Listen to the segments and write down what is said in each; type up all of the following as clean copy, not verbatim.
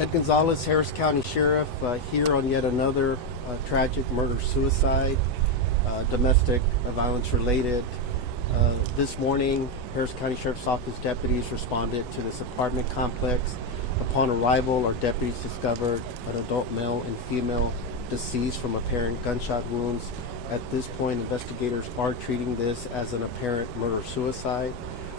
Ed Gonzalez, Harris County Sheriff, here on yet another tragic murder-suicide, domestic violence related. This morning, Harris County Sheriff's Office deputies responded to this apartment complex. Upon arrival, our deputies discovered an adult male and female deceased from apparent gunshot wounds. At this point, investigators are treating this as an apparent murder-suicide.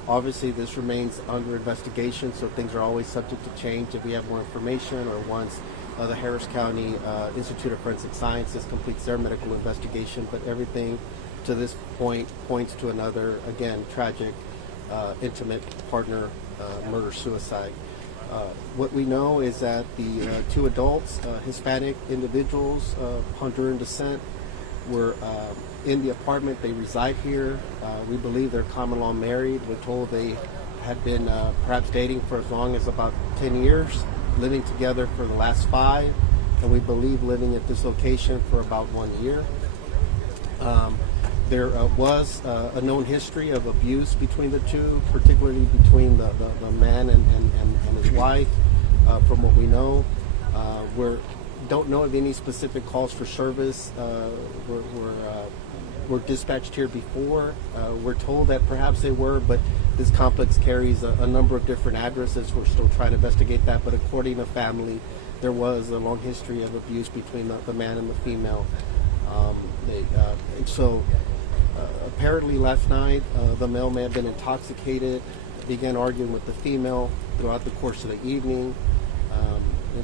Obviously, this remains under investigation, so things are always subject to change if we have more information or once the Harris County Institute of Forensic Sciences completes their medical investigation. But everything to this point points to another, again, tragic, intimate partner murder-suicide. What we know is that the two adults, Hispanic individuals of Honduran descent, were in the apartment. They reside here. We believe they're common law married. We're told they had been perhaps dating for as long as about 10 years, living together for the last 5, and we believe living at this location for about 1 year. There was a known history of abuse between the two, particularly between the man and his wife, from what we know. We don't know of any specific calls for service. Were dispatched here before. We're told that perhaps they were, but this complex carries a number of different addresses. We're still trying to investigate that, but according to family, there was a long history of abuse between the man and the female. Apparently last night, the male may have been intoxicated, began arguing with the female throughout the course of the evening.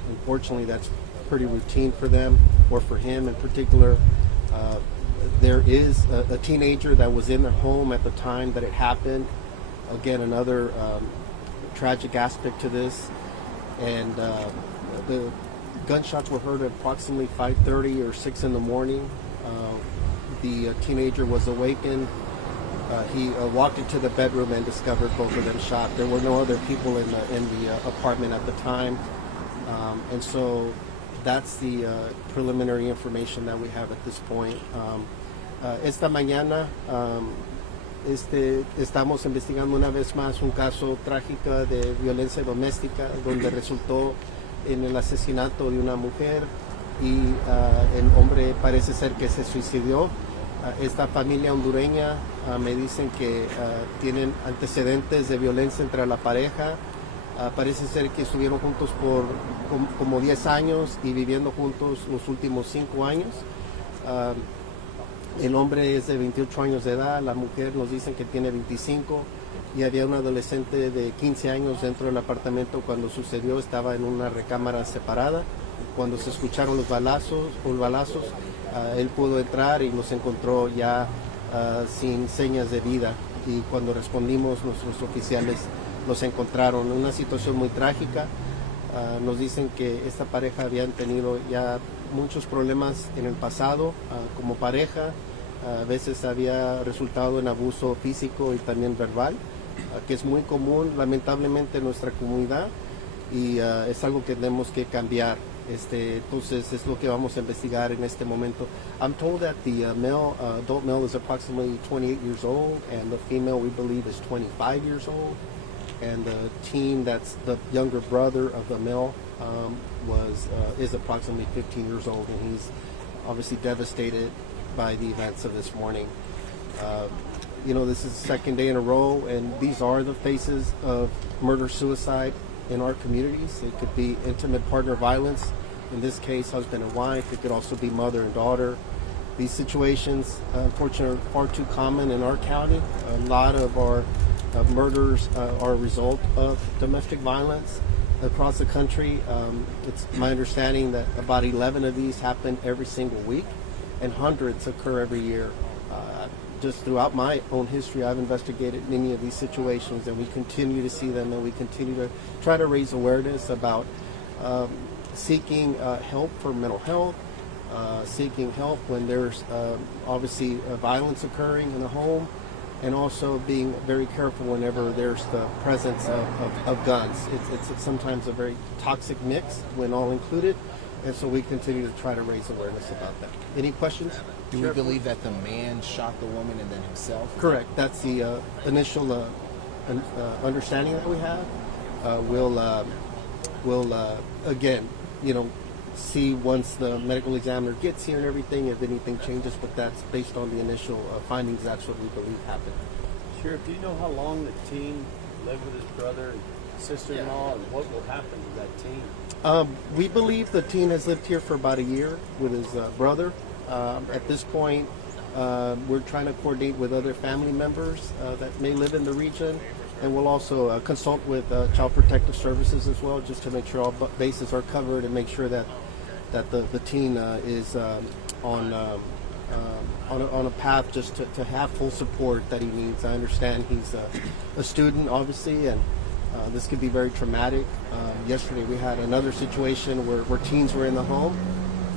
Unfortunately, that's pretty routine for them, or for him in particular. There is a teenager that was in their home at the time that it happened. Again, another tragic aspect to this. And the gunshots were heard at approximately 5:30 or 6 in the morning. The teenager was awakened. He walked into the bedroom and discovered both of them shot. There were no other people in the apartment at the time. And so that's the preliminary information that we have at this point. Esta mañana estamos investigando una vez más un caso trágico de violencia doméstica donde resultó en el asesinato de una mujer y el hombre parece ser que se suicidó. Esta familia hondureña me dicen que tienen antecedentes de violencia entre la pareja. Parece ser que estuvieron juntos por como 10 años y viviendo juntos los últimos 5 años. El hombre es de 28 años de edad, la mujer nos dicen que tiene 25 y había un adolescente de 15 años dentro del apartamento cuando sucedió. Estaba en una recámara separada. Cuando se escucharon los balazos, él pudo entrar y nos encontró ya sin señas de vida, y cuando respondimos nuestros oficiales los encontraron en una situación muy trágica. Nos dicen que esta pareja habían tenido ya muchos problemas en el pasado como pareja. A veces había resultado en abuso físico y también verbal, que es muy común lamentablemente en nuestra comunidad, y es algo que tenemos que cambiar. Entonces es lo que vamos a investigar en este momento. I'm told that the adult male is approximately 28 years old, and the female we believe is 25 years old. And the teen, that's the younger brother of the male, is approximately 15 years old, and he's obviously devastated by the events of this morning. This is the second day in a row, and these are the faces of murder-suicide in our communities. It could be intimate partner violence, in this case husband and wife. It could also be mother and daughter. These situations, unfortunately, are far too common in our county. A lot of our murders are a result of domestic violence across the country. It's my understanding that about 11 of these happen every single week, and hundreds occur every year. Just throughout my own history, I've investigated many of these situations, and we continue to see them, and we continue to try to raise awareness about seeking help for mental health, seeking help when there's obviously violence occurring in the home, and also being very careful whenever there's the presence of guns. It's sometimes a very toxic mix when all included, and so we continue to try to raise awareness about that. Any questions? Do we believe that the man shot the woman and then himself? Correct. That's the initial understanding that we have. we'll again, see once the medical examiner gets here and everything if anything changes. But that's based on the initial findings. That's what we believe happened. Sheriff, do you know how long the teen lived with his brother and sister-in-law, and what will happen to that teen? We believe the teen has lived here for about a year with his brother. At this point, we're trying to coordinate with other family members that may live in the region, and we'll also consult with Child Protective Services as well, just to make sure all bases are covered and make sure that the teen is on a path just to have full support that he needs. I understand he's a student, obviously, and this could be very traumatic. Yesterday we had another situation where teens were in the home,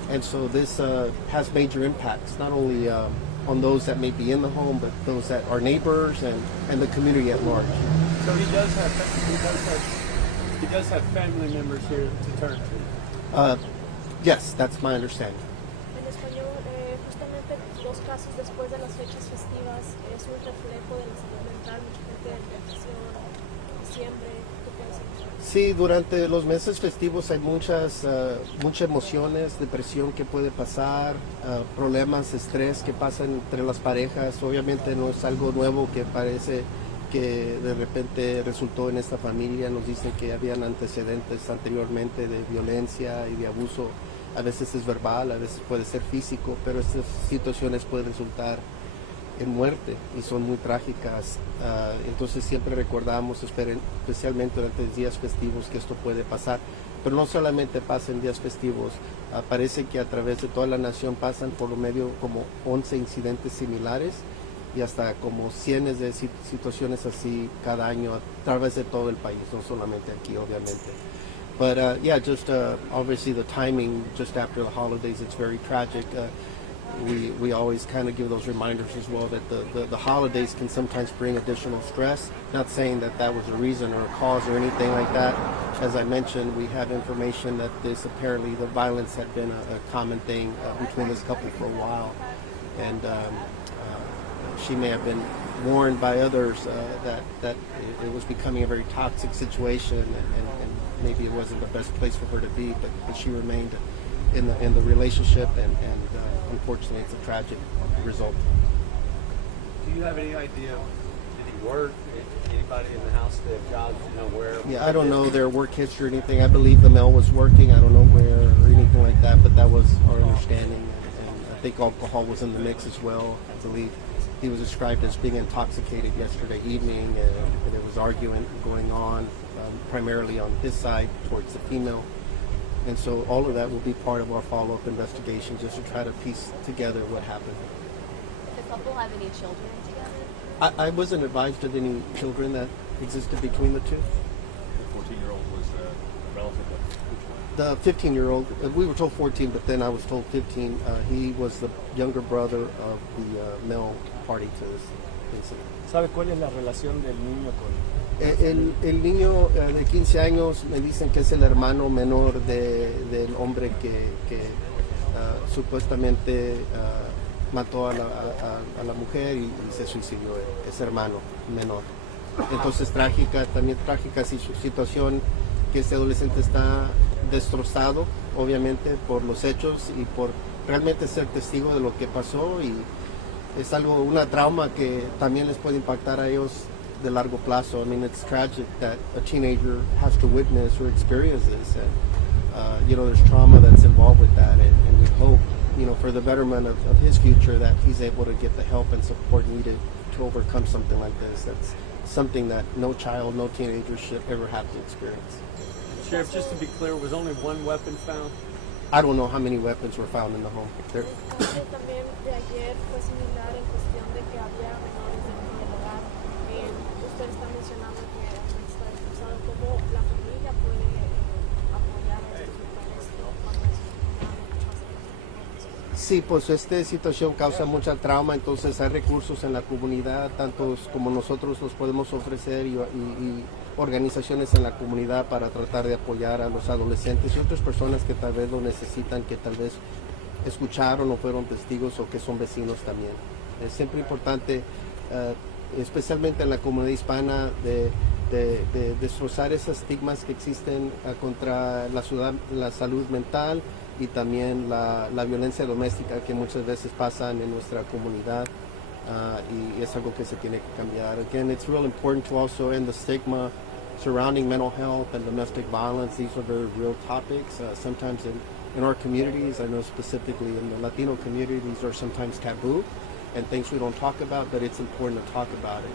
and so this has major impacts, not only on those that may be in the home, but those that are neighbors and the community at large. So he does have family members here to turn to. Yes, that's my understanding. En español, justamente los casos después de las fechas festivas es un reflejo de la salud mental, mucha gente de depresión, diciembre, ¿qué piensas? Sí, durante los meses festivos hay muchas emociones, depresión que puede pasar, problemas, estrés que pasan entre las parejas. Obviamente no es algo nuevo que parece que de repente resultó en esta familia. Nos dicen que habían antecedentes anteriormente de violencia y de abuso. A veces es verbal, a veces puede ser físico, pero estas situaciones pueden resultar en muerte y son muy trágicas. Entonces siempre recordamos, especialmente durante los días festivos, que esto puede pasar. Pero no solamente pasa en días festivos, parece que a través de toda la nación pasan por lo medio como 11 incidentes similares y hasta como cientos de situaciones así cada año a través de todo el país, no solamente aquí, obviamente. But just obviously the timing just after the holidays, it's very tragic. We always kind of give those reminders as well that the holidays can sometimes bring additional stress. Not saying that was a reason or a cause or anything like that. As I mentioned, we have information that apparently the violence had been a common thing between this couple for a while. And she may have been warned by others that it was becoming a very toxic situation and maybe it wasn't the best place for her to be, but she remained in the relationship and unfortunately it's a tragic result. Do you have any idea, did he work? Anybody in the house that have jobs, where? Yeah, I don't know their work history or anything. I believe the male was working. I don't know where or anything like that, but that was our understanding. And I think alcohol was in the mix as well. I believe he was described as being intoxicated yesterday evening, and there was arguing going on, primarily on his side towards the female. And so all of that will be part of our follow-up investigation, just to try to piece together what happened. Did the couple have any children together? I wasn't advised of any children that existed between the two. The 14-year-old was a relative of The 15-year-old, we were told 14, but then I was told 15. He was the younger brother of the male party to this incident. ¿Sabe cuál es la relación del niño con? El niño de 15 años me dicen que es el hermano menor del hombre que supuestamente mató a la mujer y se suicidó, es hermano menor. Entonces también trágica situación, que este adolescente está destrozado, obviamente, por los hechos y por realmente ser testigo de lo que pasó, y es una trauma que también les puede impactar a ellos de largo plazo. I mean, it's tragic that a teenager has to witness or experience this, and there's trauma that's involved with that, and we hope, for the betterment of his future, that he's able to get the help and support needed to overcome something like this. That's something that no child, no teenager should ever have to experience. Sheriff, just to be clear, was only one weapon found? I don't know how many weapons were found in the home. El caso también de ayer fue similar en cuestión de que había menores dentro del hogar. Usted está mencionando que está expulsado. ¿Cómo la familia puede apoyar a estos menores cuando es Sí, pues esta situación causa mucha trauma, entonces hay recursos en la comunidad, tantos como nosotros los podemos ofrecer y organizaciones en la comunidad para tratar de apoyar a los adolescentes y otras personas que tal vez lo necesitan, que tal vez escucharon o fueron testigos o que son vecinos también. Es siempre importante, especialmente en la comunidad hispana, de de destrozar esas estigmas que existen contra la salud mental y también la violencia doméstica que muchas veces pasan en nuestra comunidad. Y es algo que se tiene que cambiar. Again, it's real important to also end the stigma surrounding mental health and domestic violence. These are very real topics. Sometimes in our communities, I know specifically in the Latino community, these are sometimes taboo and things we don't talk about, but it's important to talk about it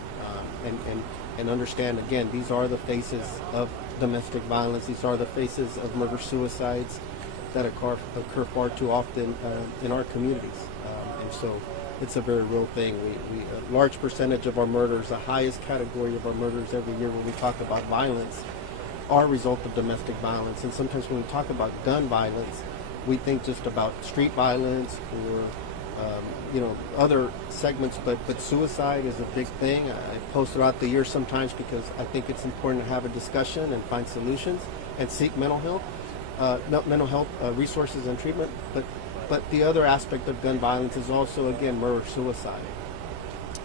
and understand, again, these are the faces of domestic violence. These are the faces of murder-suicides that occur far too often in our communities. And so it's a very real thing. A large percentage of our murders, the highest category of our murders every year when we talk about violence, are a result of domestic violence. And sometimes when we talk about gun violence, we think just about street violence or other segments, but suicide is a big thing. I post throughout the year sometimes because I think it's important to have a discussion and find solutions and seek mental health resources and treatment. But the other aspect of gun violence is also, again, murder-suicide.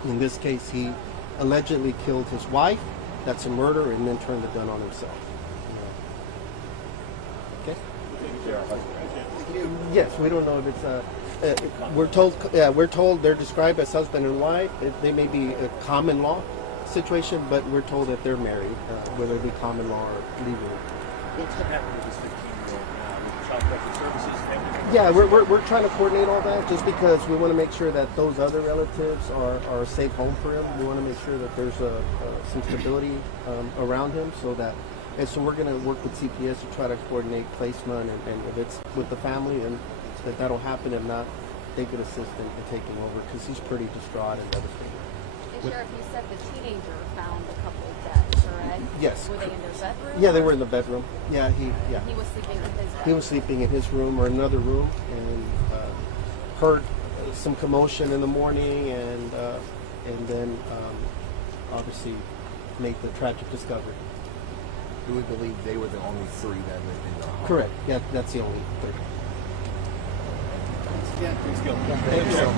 In this case, he allegedly killed his wife. That's a murder, and then turned the gun on himself. Okay? Yes, we don't know if it's we're told they're described as husband and wife. They may be a common law situation, but we're told that they're married, whether it be common law or legal. What's going to happen with this 15-year-old now? With Child Protective Services, family? Yeah, we're trying to coordinate all that just because we want to make sure that those other relatives are a safe home for him. We want to make sure that there's some stability around him, and so we're going to work with CPS to try to coordinate placement, and if it's with the family, and that'll happen. If not, they could assist in taking over because he's pretty distraught and devastated. And Sheriff, you said the teenager found a couple dead, correct? Yes. Were they in their bedroom? Yeah, they were in the bedroom. Yeah, He was sleeping in his bedroom. He was sleeping in his room or another room, and heard some commotion in the morning, and then obviously made the tragic discovery. Do we believe they were the only three that lived in the home? Correct. Yeah, that's the only three. Please go. Thank you.